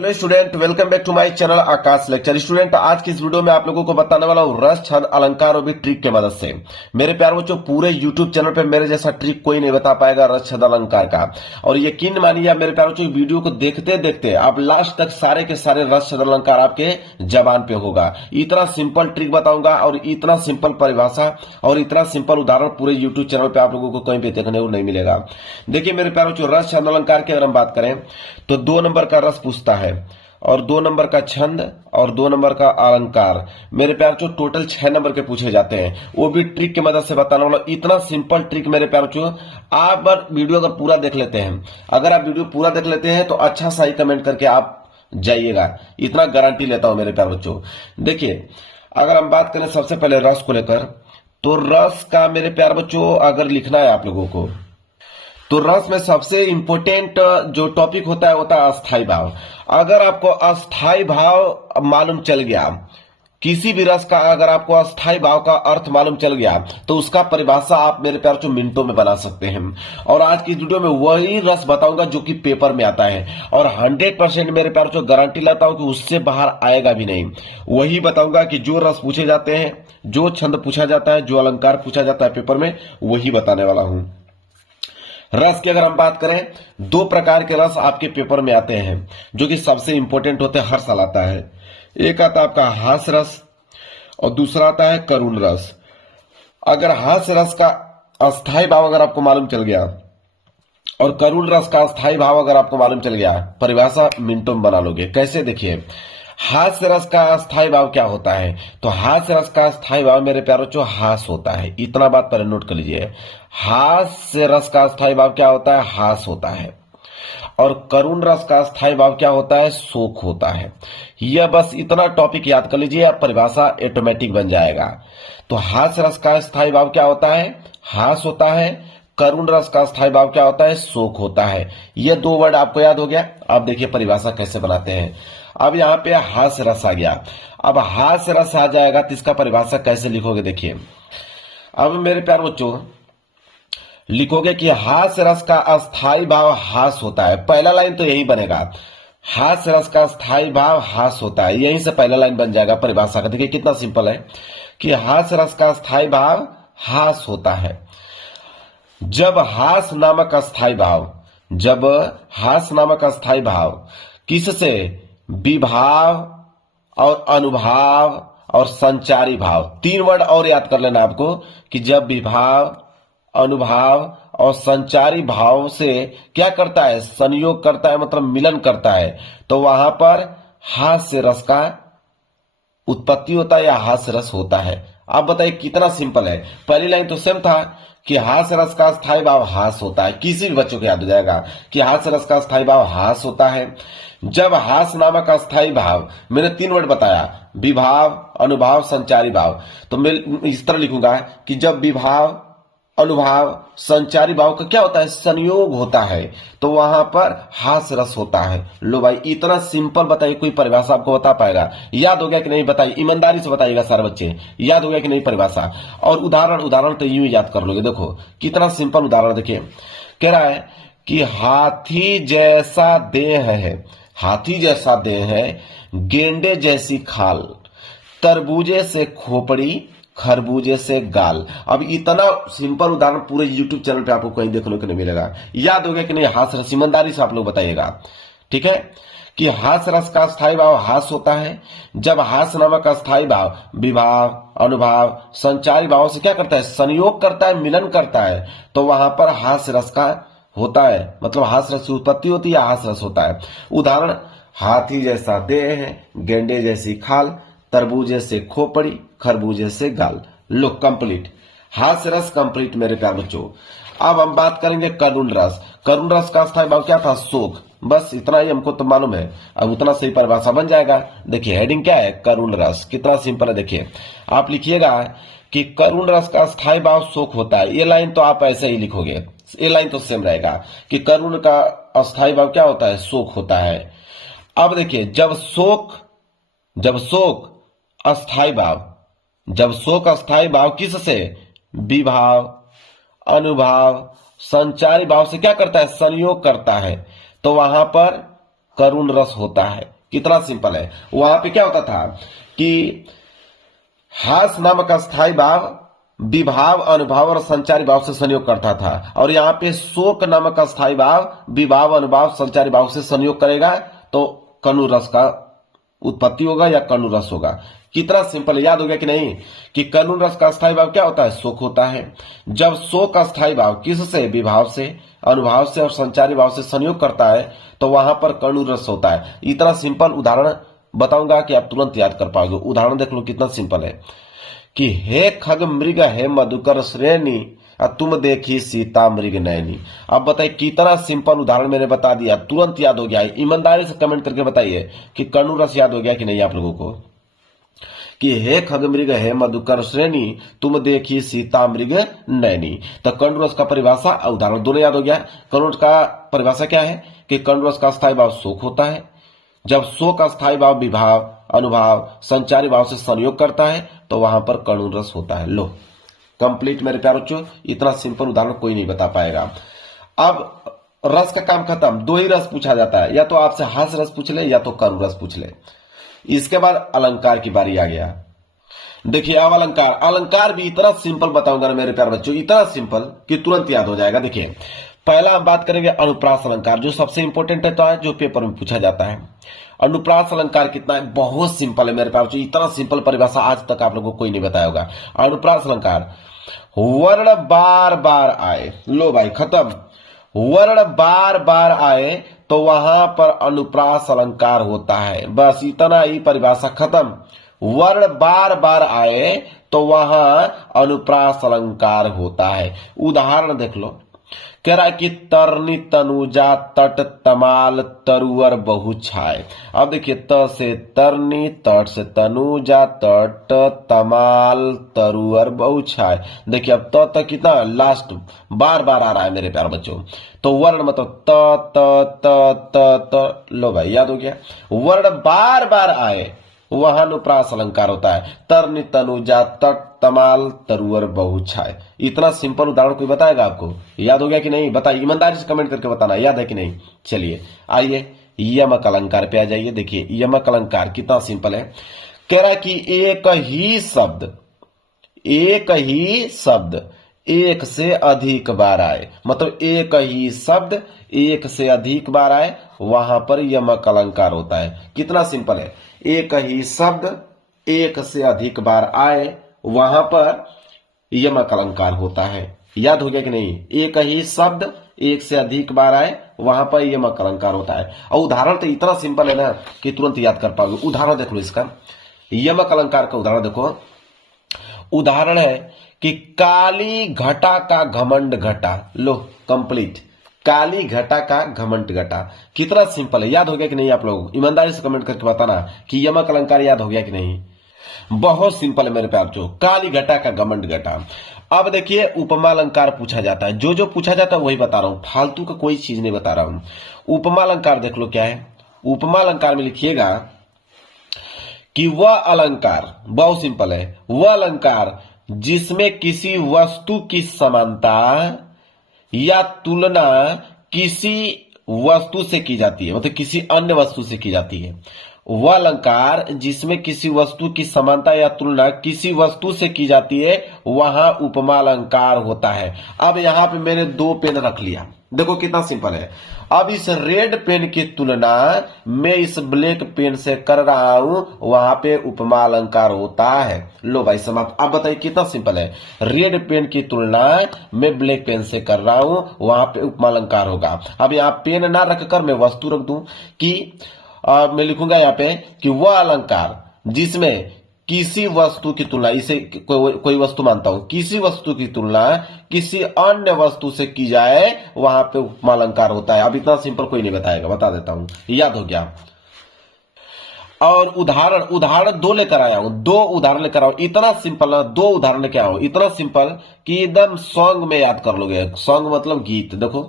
Hello student, welcome back to my channel Aakash lecture. Student, आज की इस वीडियो में आप लोगों को बताने वाला हूँ रस, छंद, अलंकार और भी ट्रिक की मदद से। मेरे प्यार बच्चों, पूरे यूट्यूब चैनल पे मेरे जैसा ट्रिक कोई नहीं बता पाएगा रस, छंद, अलंकार का। और यकीन मानिए मेरे प्यार बच्चों, वीडियो को देखते देखते आप लास्ट तक सारे के सारे रस, छंद, अलंकार आपके जबान पे होगा। इतना सिंपल ट्रिक बताऊंगा और इतना सिंपल परिभाषा और इतना सिंपल उदाहरण पूरे यूट्यूब चैनल पे आप लोगों को कहीं भी देखने को नहीं मिलेगा। देखिए मेरे प्यार बच्चों, रस, छंद, अलंकार की अगर हम बात करें तो 2 नंबर का रस पूछता है और 2 नंबर का छंद और 2 नंबर का अलंकार। मेरे प्यार बच्चों, टोटल 6 नंबर के पूछे जाते हैं, वो भी ट्रिक की मदद से बताने वाला। इतना सिंपल ट्रिक मेरे प्यार बच्चों, आप वीडियो अगर पूरा देख लेते हैं, अगर आप वीडियो पूरा देख लेते हैं तो अच्छा सा ही कमेंट करके आप जाइएगा, इतना गारंटी लेता हूं मेरे प्यार बच्चों। देखिए, अगर हम बात करें सबसे पहले रस को लेकर, तो रस का मेरे प्यार बच्चों अगर लिखना है आप लोगों को, तो रस में सबसे इंपॉर्टेंट जो टॉपिक होता है अस्थाई भाव। अगर आपको अस्थाई भाव मालूम चल गया, किसी भी रस का अगर आपको अस्थाई भाव का अर्थ मालूम चल गया, तो उसका परिभाषा आप मेरे प्यार बच्चों मिनटों में बना सकते हैं। और आज की वीडियो में वही रस बताऊंगा जो कि पेपर में आता है, और 100% मेरे प्यार बच्चों गारंटी लाता हूं कि उससे बाहर आएगा भी नहीं। वही बताऊंगा कि जो रस पूछे जाते हैं, जो छंद पूछा जाता है, जो अलंकार पूछा जाता है पेपर में, वही बताने वाला हूं। रस की अगर हम बात करें, 2 प्रकार के रस आपके पेपर में आते हैं जो कि सबसे इंपॉर्टेंट होते हैं, हर साल आता है। एक आता है आपका हास्य रस और दूसरा आता है करुण रस। अगर हास्य रस का अस्थाई भाव अगर आपको मालूम चल गया और करुण रस का अस्थाई भाव अगर आपको मालूम चल गया, परिभाषा मिनटों में बना लोगे। कैसे? देखिए, हास्य रस का अस्थाई भाव क्या होता है? तो हास्य रस का अस्थाई भाव मेरे प्यारों बच्चों हास होता है। इतना बात पहले नोट कर लीजिए, हास्य रस का अस्थाई भाव क्या होता है? हास होता है। और करुण रस का अस्थाई भाव क्या होता है? शोक होता है। यह बस इतना टॉपिक याद कर लीजिए, अब परिभाषा ऑटोमेटिक बन जाएगा। तो हास्य रस का अस्थाई भाव क्या होता है? हास होता है। करुण रस का अस्थाई भाव क्या होता है? शोक होता है। ये 2 वर्ड आपको याद हो गया। अब देखिए परिभाषा कैसे बनाते हैं। अब यहां पे हास्य रस आ गया, अब हास्य रस आ जाएगा तो इसका परिभाषा कैसे लिखोगे? देखिए, अब मेरे प्यार बच्चों लिखोगे कि हास्य रस का अस्थाई भाव हास होता है। पहला लाइन तो यही बनेगा, हास्य रस का अस्थाई भाव हास होता है, यहीं से पहला लाइन बन जाएगा परिभाषा का। देखिए कितना सिंपल है कि हास्य रस का अस्थाई भाव हास होता है जब हास नामक अस्थाई भाव, जब हास नामक अस्थाई भाव किससे? विभाव और अनुभाव और संचारी भाव। 3 वर्ड और याद कर लेना आपको कि जब विभाव, अनुभाव और संचारी भाव से क्या करता है? संयोग करता है, मतलब मिलन करता है, तो वहां पर हास्य रस का उत्पत्ति होता है या हास्य रस होता है। आप बताइए कितना सिंपल है। पहली लाइन तो सेम था कि हास्य रस का स्थायी भाव हास होता है, किसी भी बच्चों को याद हो जाएगा कि हास्य रस का स्थायी भाव हास होता है जब हास नामक अस्थाई भाव, मैंने 3 वर्ड बताया, विभाव, अनुभाव, संचारी भाव। तो मैं इस तरह लिखूंगा कि जब विभाव, अनुभाव, संचारी भाव का क्या होता है? संयोग होता है, तो वहां पर हास रस होता है। लो भाई, इतना सिंपल बताइए, कोई परिभाषा आपको बता पाएगा? याद हो गया कि नहीं बताइए, ईमानदारी से बताइएगा सारे बच्चे, याद हो गया कि नहीं परिभाषा? और उदाहरण तो यूं ही याद कर लोगे। देखो कितना सिंपल उदाहरण, देखिए कह रहा है कि हाथी जैसा देह है, हाथी जैसा देह है, गेंडे जैसी खाल, तरबूजे से खोपड़ी, खरबूजे से गाल। अब इतना सिंपल उदाहरण पूरे YouTube चैनल पे आपको कहीं देखने को नहीं मिलेगा। याद हो गया कि नहीं? हास रस, ईमानदारी से आप लोग बताइएगा, ठीक है? कि हास रस का स्थायी भाव हास होता है जब हास नामक स्थायी भाव विभाव, अनुभाव, संचारी भाव से क्या करता है? संयोग करता है, मिलन करता है, तो वहां पर हास रस का होता है, मतलब हास रस की उत्पत्ति होती है या हास रस होता है। उदाहरण, हाथी जैसा देह है, गेंडे जैसी खाल, तरबूजे से खोपड़ी, खरबूजे से गाल। लो कंप्लीट, हास्य रस कंप्लीट मेरे प्यार बच्चों। अब हम बात करेंगे करुण रस। करुण रस का स्थायी भाव क्या था? शोक। बस इतना ही हमको तो मालूम है, अब उतना सही परिभाषा बन जाएगा। देखिए हेडिंग क्या है? करुण रस। कितना सिंपल है, देखिए आप लिखिएगा कि करुण रस का स्थायी भाव शोक होता है। ये लाइन तो आप ऐसे ही लिखोगे, ये लाइन तो सेम रहेगा कि करुण का अस्थायी भाव क्या होता है? शोक होता है। अब देखिए, जब शोक अस्थाई भाव, जब शोक अस्थाई भाव किससे? विभाव, अनुभाव, संचारी भाव से क्या करता है? संयोग करता है, तो वहां पर करुण रस होता है। कितना सिंपल है। वहां पे क्या होता था कि हास नामक अस्थाई भाव विभाव, अनुभाव और संचारी भाव से संयोग करता था, और यहाँ पे शोक नामक अस्थाई भाव विभाव, अनुभाव, संचारी भाव से संयोग करेगा तो कनु रस का उत्पत्ति होगा या कनु रस होगा। कितना सिंपल, याद हो गया कि नहीं कि कनु रस का अस्थाई भाव क्या होता है, शोक होता है। जब शोक अस्थाई भाव किससे, विभाव से, अनुभाव से और संचारी भाव से संयोग करता है तो वहां पर कनु रस होता है। इतना सिंपल उदाहरण बताऊंगा कि आप तुरंत याद कर पाओगे। उदाहरण देख लो कितना सिंपल है कि हे खग मृग हे मधुकर श्रेणी तुम देखी सीता मृग नयनी। अब बताइए कितना सिंपल उदाहरण मैंने बता दिया, तुरंत याद हो गया। ईमानदारी से कमेंट करके बताइए कि कनु रस याद हो गया कि नहीं आप लोगों को, कि हे खग मृग हे मधुकर श्रेणी तुम देखी सीता मृग नयनी। तो कनु रस का परिभाषा उदाहरण दोनों याद हो गया। कनु रस का परिभाषा क्या है कि कनु रस का स्थायी भाव शोक होता है। जब शोक अस्थाई भाव विभाव, अनुभाव, संचारी भाव से संयोग करता है तो वहां पर कणु रस होता है। लो कंप्लीट मेरे प्यारे बच्चों, इतना सिंपल उदाहरण कोई नहीं बता पाएगा। अब रस का काम खत्म। दो ही रस पूछा जाता है, या तो आपसे हास रस पूछ ले या तो कणु रस पूछ ले। इसके बाद अलंकार की बारी आ गया। देखिए अब अलंकार, अलंकार भी इतना सिंपल बताऊंगा ना मेरे प्यारे बच्चों, इतना सिंपल कि तुरंत याद हो जाएगा। देखिए पहला हम बात करेंगे अनुप्रास अलंकार, जो सबसे इंपॉर्टेंट है, तो है जो पेपर में पूछा जाता है। अनुप्रास अलंकार कितना है, बहुत सिंपल है मेरे पास, इतना सिंपल परिभाषा आज तक आप लोगों को कोई नहीं बताया होगा। अनुप्रास अलंकार, वर्ण बार बार आए, लो भाई खत्म, वर्ण बार बार आए तो वहां पर अनुप्रास अलंकार होता है। बस इतना ही परिभाषा खत्म। वर्ण बार बार आए तो वहां अनुप्रास अलंकार होता है। उदाहरण देख लो, कह रहा है कि तरनी तनुजा तट तमाल तरुअर बहु छाए। अब देखिए त से तरनी, तट से तनुजा, तट तमाल तरुअर बहु छाए। देखिए अब त तक कितना लास्ट बार बार आ रहा है मेरे प्यारे बच्चों। तो वर्ण मतलब त त त त त, लो भाई याद हो गया। वर्ण बार बार आए वहां अनुप्रास अलंकार होता है। तरनी तनुजा तट तमाल तरुअर बहु छाए। इतना सिंपल उदाहरण कोई बताएगा आपको, याद हो गया कि नहीं बताइए, ईमानदारी से कमेंट करके बताना याद है कि नहीं। चलिए आइए यमक अलंकार पे आ जाइए। देखिए यमक अलंकार कितना सिंपल है। कह रहा है कि एक ही शब्द एक से अधिक बार आए, मतलब एक ही शब्द एक से अधिक बार आए वहां पर यमक अलंकार होता है। कितना सिंपल है, एक ही शब्द एक से अधिक बार आए वहां पर यमक अलंकार होता है। याद हो गया कि नहीं, एक ही शब्द एक से अधिक बार आए वहां पर यमक अलंकार होता है। और उदाहरण तो इतना सिंपल है ना कि तुरंत याद कर पाओगे। उदाहरण देख लो इसका, यमक अलंकार का उदाहरण देखो। उदाहरण है कि काली घटा का घमंड घटा। लो कंप्लीट, काली घटा का घमंड घटा। कितना सिंपल है, याद हो गया कि नहीं आप लोग, ईमानदारी से कमेंट करके बताना कि यमक अलंकार याद हो गया कि नहीं। बहुत सिंपल है मेरे प्यार बच्चों, काली घटा का घमंड घटा। अब देखिए उपमा अलंकार पूछा जाता है, जो जो पूछा जाता है वही बता रहा हूं, फालतू का कोई चीज नहीं बता रहा हूं। उपमा अलंकार देख लो क्या है। उपमा अलंकार में लिखिएगा कि वह अलंकार, बहुत सिंपल है, वह अलंकार जिसमें किसी वस्तु की समानता या तुलना किसी वस्तु से की जाती है, मतलब किसी अन्य वस्तु से की जाती है। वह अलंकार जिसमें किसी वस्तु की समानता या तुलना किसी वस्तु से की जाती है वहां उपमा अलंकार होता है। अब यहां पे मैंने दो पेन रख लिया, देखो कितना सिंपल है। अब इस रेड पेन की तुलना मैं इस ब्लैक पेन से कर रहा हूं, वहां पे उपमा अलंकार होता है। लो भाई समाप्त। अब बताइए कितना सिंपल है, रेड पेन की तुलना मैं ब्लैक पेन से कर रहा हूं, वहां पे उपमा अलंकार होगा। अब यहाँ पेन ना रखकर मैं वस्तु रख दूं कि मैं लिखूंगा यहाँ पे कि वह अलंकार जिसमें किसी वस्तु की तुलना, इसे कोई वस्तु मानता हूं, किसी वस्तु की तुलना किसी अन्य वस्तु से की जाए वहां पे उपमा अलंकार होता है। अब इतना सिंपल कोई नहीं बताएगा, बता देता हूं, याद हो गया। और उदाहरण दो लेकर आया हूं, दो उदाहरण लेकर आया हूं। इतना सिंपल ना, दो उदाहरण लेकर आया हूं, इतना सिंपल कि एकदम सॉन्ग में याद कर लोगे। सॉन्ग मतलब गीत। देखो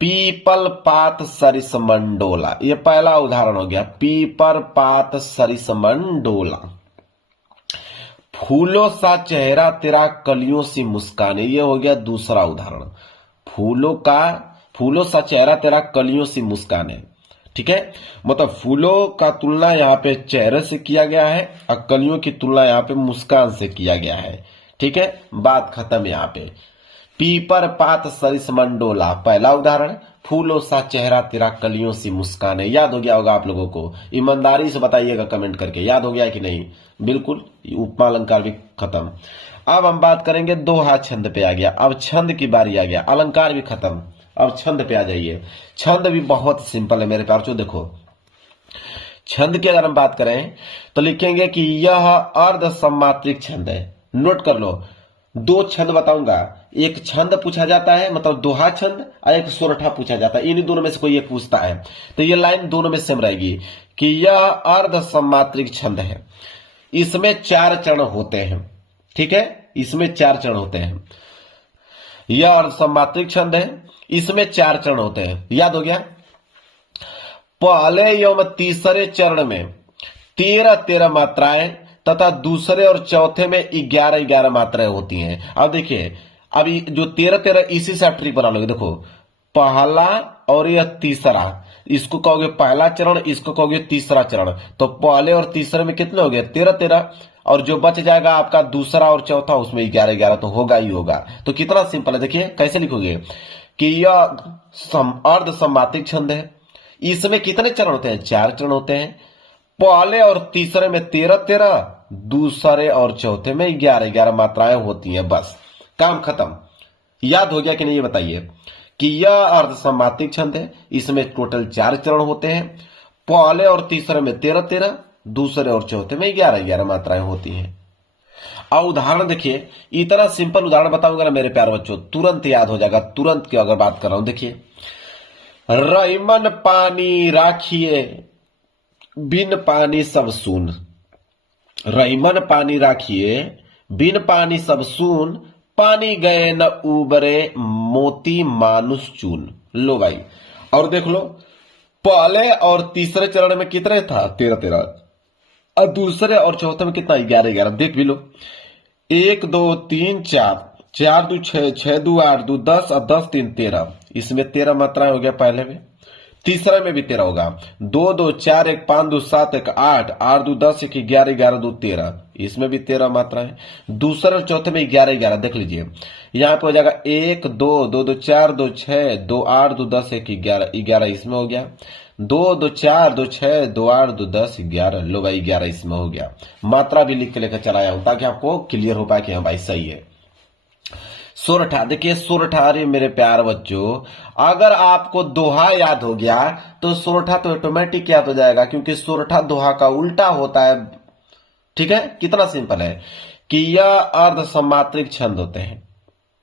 पीपल पात सरिस मंडोला, ये पहला उदाहरण हो गया। पीपल पात सरिस मंडोला। फूलों सा चेहरा तेरा कलियों सी मुस्काने, ये हो गया दूसरा उदाहरण। फूलों सा चेहरा तेरा कलियों सी मुस्काने। ठीक है, मतलब फूलों का तुलना यहाँ पे चेहरे से किया गया है और कलियों की तुलना यहाँ पे मुस्कान से किया गया है। ठीक है, बात खत्म यहाँ पे। पीपर पात सरिस मंडोला, पहला उदाहरण, फूलों सा चेहरा तेरा कलियों सी मुस्कान है। याद हो गया होगा आप लोगों को, ईमानदारी से बताइएगा कमेंट करके, याद हो गया कि नहीं? बिल्कुल, उपमा अलंकार भी खत्म। अब हम बात करेंगे दोहा छंद पे आ गया, अब छंद की बारी आ गया, अलंकार भी खत्म, अब छंद पे आ जाइए। छंद भी बहुत सिंपल है मेरे प्यार। देखो छंद की अगर हम बात करें तो लिखेंगे कि यह अर्ध सम्मात्रिक छंद है। नोट कर लो, दो छंद बताऊंगा, एक छंद पूछा जाता है मतलब दोहा छंद, और एक सोरठा पूछा जाता है। इन्हीं दोनों में से कोई एक पूछता है तो ये लाइन दोनों में सेम रहेगी कि यह अर्ध सम्मात्रिक छंद है, इसमें 4 चरण होते हैं। ठीक है, इसमें 4 चरण होते हैं। यह अर्ध सम्मात्रिक छंद है, इसमें 4 चरण होते हैं। याद हो गया? पहले एवं तीसरे चरण में 13-13 मात्राएं तथा दूसरे और चौथे में 11-11 मात्राएं होती हैं। अब देखिए, अभी जो 13-13 इसी से आप ट्रिक बना लोगे। देखो, पहला और यह तीसरा, इसको कहोगे पहला चरण, इसको कहोगे तीसरा चरण। तो पहले और तीसरे में कितने हो गए? 13-13, और जो बच जाएगा आपका दूसरा और चौथा, उसमें 11-11 तो होगा ही होगा। तो कितना सिंपल है, देखिए कैसे लिखोगे कि यह अर्ध सम्मात्रिक छंद है, इसमें कितने चरण होते हैं? 4 चरण होते हैं। पहले और तीसरे में 13-13, दूसरे और चौथे में 11-11 मात्राएं होती हैं। बस काम खत्म। याद हो गया कि नहीं ये बताइए कि यह अर्ध सम्मात्रिक छंद है, इसमें टोटल 4 चरण होते हैं। पहले और तीसरे में 13-13, दूसरे और चौथे में 11-11 मात्राएं होती हैं। अब उदाहरण देखिए, इतना सिंपल उदाहरण बताऊंगा ना मेरे प्यारे बच्चों, तुरंत याद हो जाएगा। तुरंत की अगर बात कर रहा हूं, देखिए, रईमन पानी राखिए बिन पानी सब सून, रईमन पानी राखिए बिन पानी सब सून, पानी गए न उबरे मोती मानुष चून। लो भाई, और देख लो, पहले और तीसरे चरण में कितने था? 13-13, और दूसरे और चौथे में कितना? 11-11। देख भी लो, 1 2 3 4, 4 2 6, 6 2 8, 2 10 और 10 3 13। इसमें 13 मात्राएं हो गया पहले में, तीसरे में भी 13 होगा। 2 2 4 1 5 2 7 1 8, 8 2 10 1 11 11 2 13, इसमें भी 13 मात्राएं। दूसरे और चौथे में 11-11। देख लीजिए, यहां पे हो जाएगा 1 2 2 2 4 2 6 2 8 2 10 1 11 11, इसमें हो गया। 2 2 4 2 6 2 8 2 10 11। लो भाई, 11 इसमें हो गया। मात्रा भी लिख के लेकर चलाया हूं ताकि आपको क्लियर हो पाए कि हाँ भाई सही है। सोरठा, देखिए सोरठा, अरे मेरे प्यार बच्चों, अगर आपको दोहा याद हो गया तो सोरठा तो ऑटोमेटिक याद हो जाएगा, क्योंकि सोरठा दोहा का उल्टा होता है। ठीक है, कितना सिंपल है कि यह अर्ध सम्मात्रिक छंद होते हैं।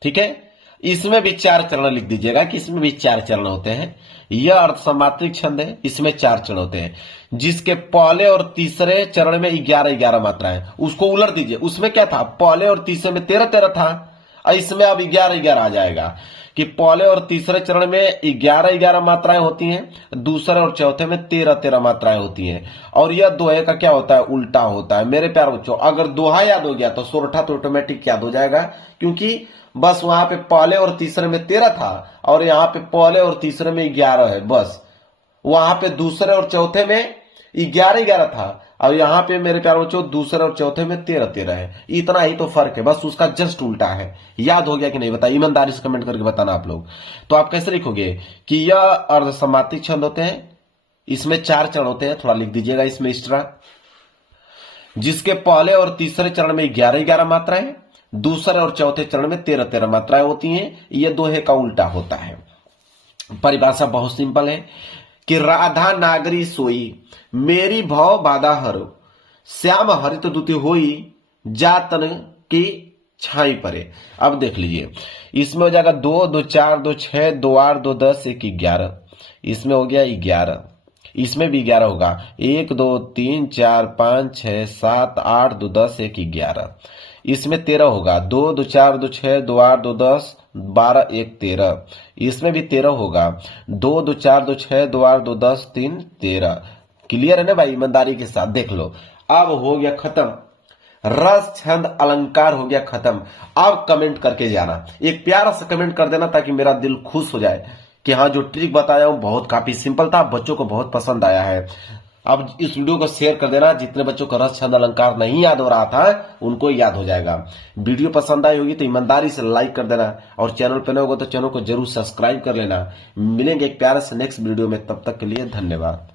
ठीक है, इसमें भी 4 चरण लिख दीजिएगा कि इसमें भी 4 चरण होते हैं। यह अर्ध सम्मात्रिक छंद है, इसमें 4 चरण होते हैं, जिसके पहले और तीसरे चरण में 11-11 मात्राएं। उसको उलट दीजिए, उसमें क्या था? पहले और तीसरे में 13-13 था, और इसमें अब 11-11 आ जाएगा कि पहले और तीसरे चरण में 11-11 मात्राएं होती हैं, दूसरे और चौथे में 13-13 मात्राएं होती हैं। और यह दोहे का क्या होता है? उल्टा होता है। मेरे प्यार बच्चों, अगर दोहा याद हो गया तो सोरठा तो ऑटोमेटिक याद हो जाएगा, क्योंकि बस वहां पे पहले और तीसरे में 13 था और यहाँ पे पहले और तीसरे में 11 है। बस वहां पे दूसरे और चौथे में 11-11 था, और यहाँ पे मेरे प्यारे बच्चों दूसरे और चौथे में 13-13 है। इतना ही तो फर्क है, बस उसका जस्ट उल्टा है। याद हो गया कि नहीं बताइए? ईमानदारी से कमेंट करके बताना आप लोग। तो आप कैसे लिखोगे कि यह अर्ध सम्मात्रिक छंद होते हैं, इसमें 4 चरण होते हैं। थोड़ा लिख दीजिएगा इसमें एक्स्ट्रा, जिसके पहले और तीसरे चरण में 11-11 मात्राएं, दूसरे और चौथे चरण में 13-13 मात्राएं होती हैं। यह दोहे का उल्टा होता है। परिभाषा बहुत सिंपल है कि राधा नागरी सोई, मेरी भव बाधा हरो, श्याम हरित दुति होई, जातन की छाई परे। अब देख लीजिए, इसमें हो जाएगा 2 2 4 2 6 2 8 2 10 1 11, इसमें हो गया 11, इसमें भी 11 होगा। 1 2 3 4 5 6 7 8 2 10 1 11, इसमें 13 होगा। 2 2 4 2 6 2 8 2 10 12 1 13, इसमें भी 13 होगा। 2 2 4 2 6 2 8 2 10 3 13। क्लियर है ना भाई? ईमानदारी के साथ देख लो। अब हो गया खत्म, रस छंद अलंकार हो गया खत्म। अब कमेंट करके जाना, एक प्यारा सा कमेंट कर देना ताकि मेरा दिल खुश हो जाए कि हाँ जो ट्रिक बताया हूं बहुत काफी सिंपल था, बच्चों को बहुत पसंद आया है। अब इस वीडियो को शेयर कर देना, जितने बच्चों को रस छंद अलंकार नहीं याद हो रहा था उनको याद हो जाएगा। वीडियो पसंद आई होगी तो ईमानदारी से लाइक कर देना, और चैनल पे नए होगा तो चैनल को जरूर सब्सक्राइब कर लेना। मिलेंगे एक प्यारे से नेक्स्ट वीडियो में, तब तक के लिए धन्यवाद।